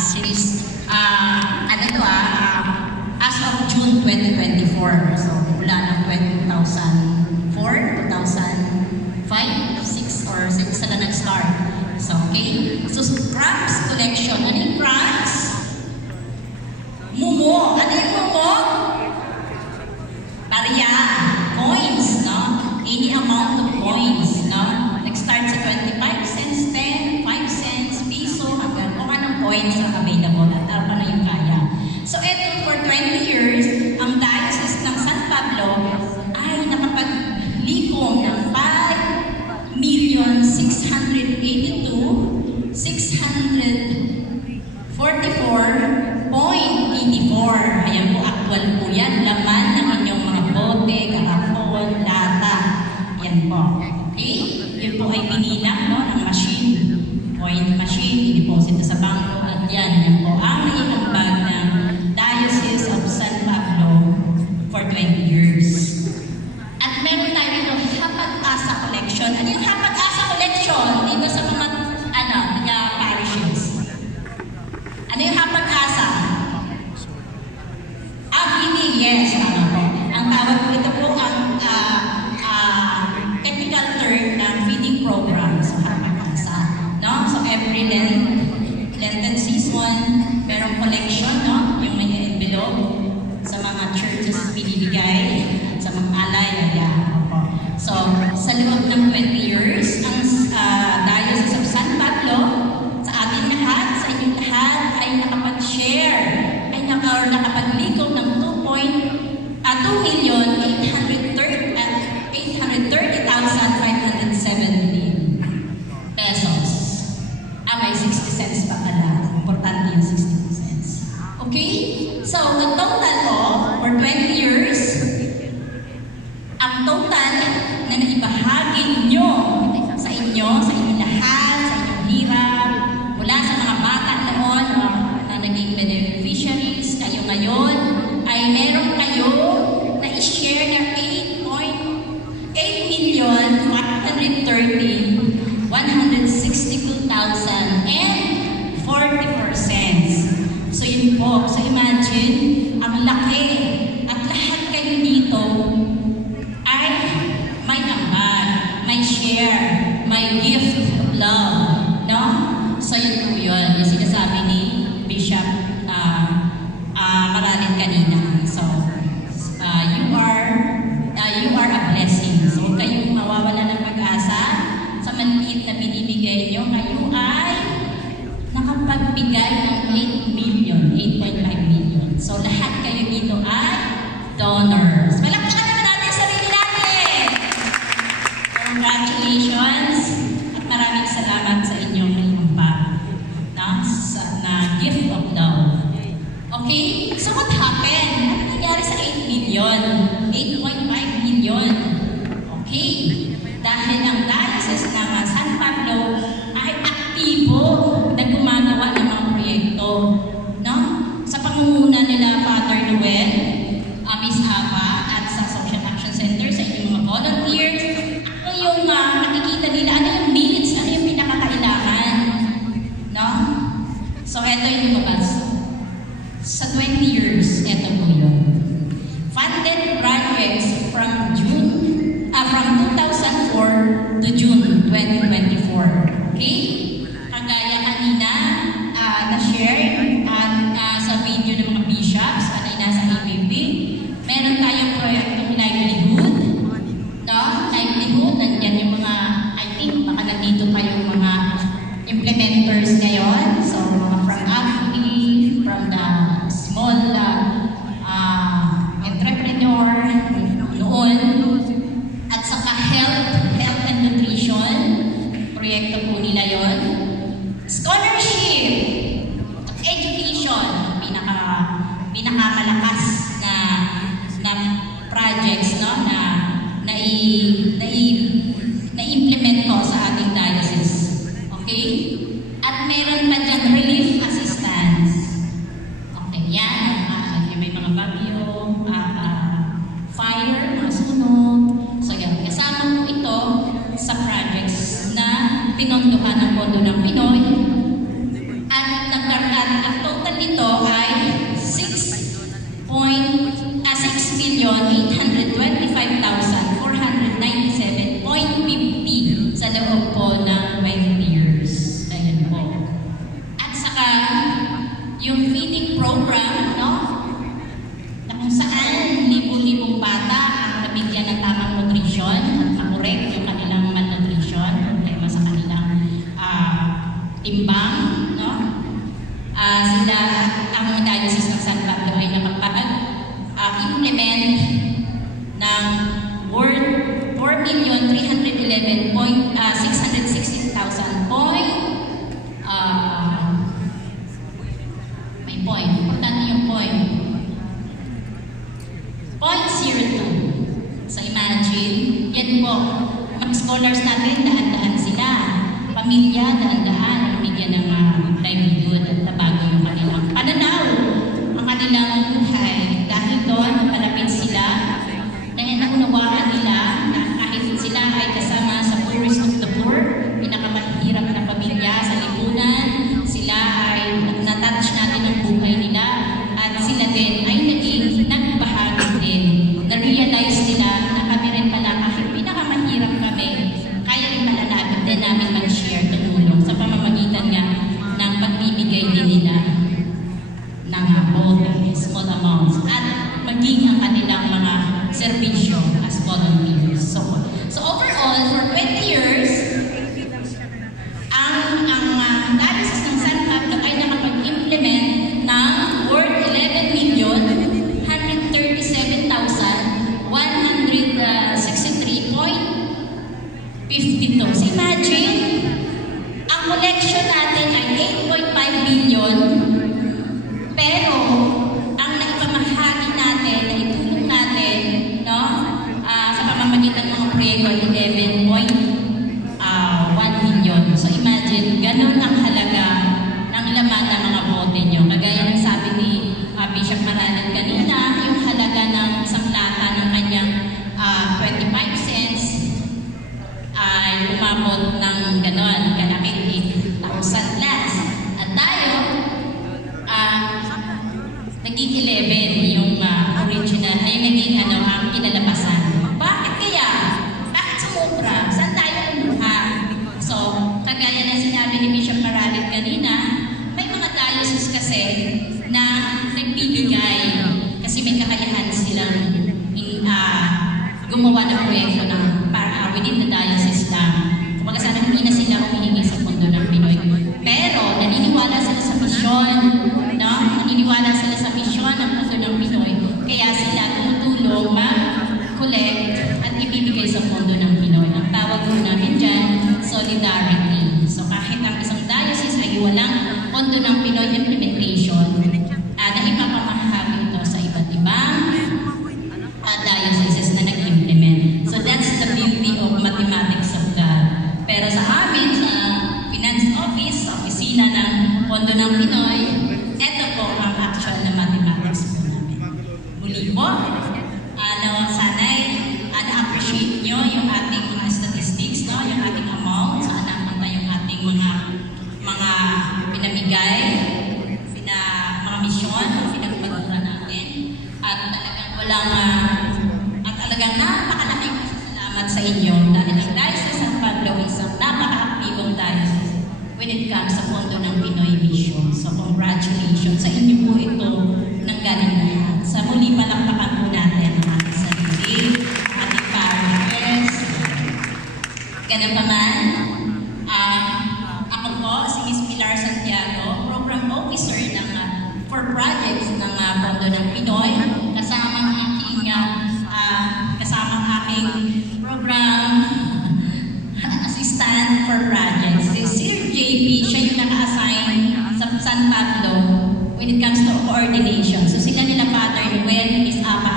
Since, as of June 2024. So, mula ng 2004, 2005, 6 or 6 sila nag-start. So, okay? So, crafts collection. Ano yung crafts? Mumo. Ano yung mumo? Barya. Coins, no? Any amount of coins, no? Nag-start sa 25 cents, 10, 5 cents, piso, hanggang kung anong coins ang available at ano na yung kaya. So, eto, for 20 years, ang Diocese ng San Pablo ay nakapag-likom ng 5,682,644.84. Ayan po, actual po yan. Laman ng inyong mga bote, karapon, lata. Ayan po. Okay? Yun po ay pinilang, no, ng machine. Coin machine, i-deposit sa bangko. At yan po ang iambag ng Diocese of San Pablo for 20 years. At meron tayo dito Hapag-asa Collection. Ano yung Hapag-asa Collection? Di ba sa mga parishes? Ano yung Hapag-asa? Feeding, yes. Ang tawag ko ito po ang technical term ng feeding program sa Hapag-asa. No? So every Lenten season, merong collection, no? Yung may envelope sa mga churches binibigay, sa mga alay, So, sa loob ng 20 years, ang Diocese of San Pablo, sa atin lahat, sa inyong lahat, ay nakapag-share, ay nakapag-likom ng 2,830,570 pesos. May 60 cents pa pala. Importante yung 60 cents. Okay? So, ang total po, for 20 years, ang total na naibahagi nyo sa inyong lahat, sa inyong hirap, mula sa mga bata noon na naging beneficiaries, kayo ngayon, ay meron kayo na i-share na 8,162,040%. So yun po. So imagine, ang laki at lahat kayo dito ay may ambag, may share, may gift of love. No? So yun po yun. Yung sinasabi ni Bishop Maralin kanina. So, you are a blessing. So, huwag kayong mawawala ng pag-asa sa maliit na binibigay nyo. Kayo ay nakapagbigay ng 8 million, 8.5 million. So, lahat kayo dito ay donors. Palakpakan naman natin sarili natin! Congratulations! At maraming salamat sa inyong inumpag na gift of love. Okay? So, what happened? Ano nangyari sa 8 million? 8.5 million. Okay. Dahil ang Diocese ng San Pablo ay aktibo na gumagawa ng mga proyekto. No? Sa pangunguna nila Father Noel, Miss Ava, at sa Social Action Center, sa inyong mga volunteers, ano yung nakikita nila, ano yung needs, ano yung pinakakailangan. No? So, ito yung lumabas. Sa 20 years, ito po yun. Funded projects from 2004 to June 2024. Okay? Kagaya kanina na-share sa video ng mga bishops, kanina sa ABP, meron tayong proyektong livelihood. No? Livelihood, nandiyan yung mga, I think, baka nandito pa yung mga implementers ngayon. So, from AFI, from the small entrepreneur noon, at saka health and nutrition, proyekto po nila yon. Scholarship, education, pinakamalakas na project yung feeding program, no? Na kung saan libo-libong bata ang nabigyan ng tamang nutrisyon at makorek yung kanilang malnutrition, problema sa kanilang timbang, no? Sila, ang diocese ng San Pablo ay nakapag-implement ng worth 4,311,616,000 may point, importante yung point. 0.02. So imagine, yan po, mga scholars natin, daan-daan sila. Pamilya, daan-daan, bigyan ng livelihood at nabago yung kanilang pananaw, ang kanilang buhay. Dahil doon, palapit sila, dahil naunawaan nila na kahit sila ay kasama sa poorest of the poor, pinakamahirap na pamilya sa lipunan, sila ay natouch natin ang buhay nila, at sila din ay nagbahagi din. Na-realize nila na kami rin pala kahit pinakamahirap kami, kaya rin malalapit din namin mag-share, tumulong sa pamamagitan nga ng pagbibigay din nila ng small amounts at maging ang kanilang mga serbisyo as volunteers. So overall, for 20 years, ang diocese ng San Pablo ay nakapag-implement ng worth 11,133.52. So imagine, ang collection natin ay 8.5 billion, pero ang naipamahagi natin, naitulong natin, no, sa pamamagitan ng mga proyekto ay 11.1 billion. So imagine, ganun ang halaga ng laman ng mga bote nyo. Kagaya ng sabi ni Bishop Maranan kanina, yung halaga ng isang lata ng kanyang 25 cents ay umabot ng gano'n, kalaki 8,000 plus. At tayo, naging 11 yung original, ay naging ang kinalabasan. Bakit kaya? Bakit sumubra? Saan tayo lumuha? So, kagaya na sinabi ni Bishop Maranan kanina, may mga diocese kasi na nagbibigay kasi may kakayahan silang gumawa ng proyekto ng within the diocese lang. Kumbaga sana hindi na sila humihingi sa Pondo ng Pinoy. Pero naniniwala sila sa misyon, no? Naniniwala sila sa misyon ng Pondo ng Pinoy. Kaya sila tumutulong mag-collect at ibibigay sa Pondo ng Pinoy. Ang tawag po namin dyan, solidarity. So kahit ang isang diocese ay walang Pondo ng Pinoy implementation, na ipapamahagi ito sa iba't ibang dioceses na nag-implement. So that's the beauty of mathematics of God. Pero sa amin, sa Finance Office, sa opisina ng Pondo ng Pinoy, ito po ang actual na mathematics po namin. Muli po, sana'y na-appreciate nyo yung ating mga statistics, no? Yung ating amount, saan napunta yung ating mga pinamigay, mga misyon, pinagpadura natin, at talagang at talagang napakalaking salamat sa inyo dahil ang Diocese San Pablo ay isang napaka-aktibong diocese when it comes sa Pondo ng Pinoy Mission. So congratulations sa inyo po ito ng galing lahat. Sa muli palakpakan po natin ang ating sarili, ang ating parishes. Ganun pa man, ako po, si Ms. Pilar Santiago, Program Officer ng for projects ng Pondo ng Pinoy, kasama ang aking program assistant for projects. Si Sir JP, siya yung naka-assign sa San Pablo when it comes to coordination. So sila nila Father Noel, Ms. Apa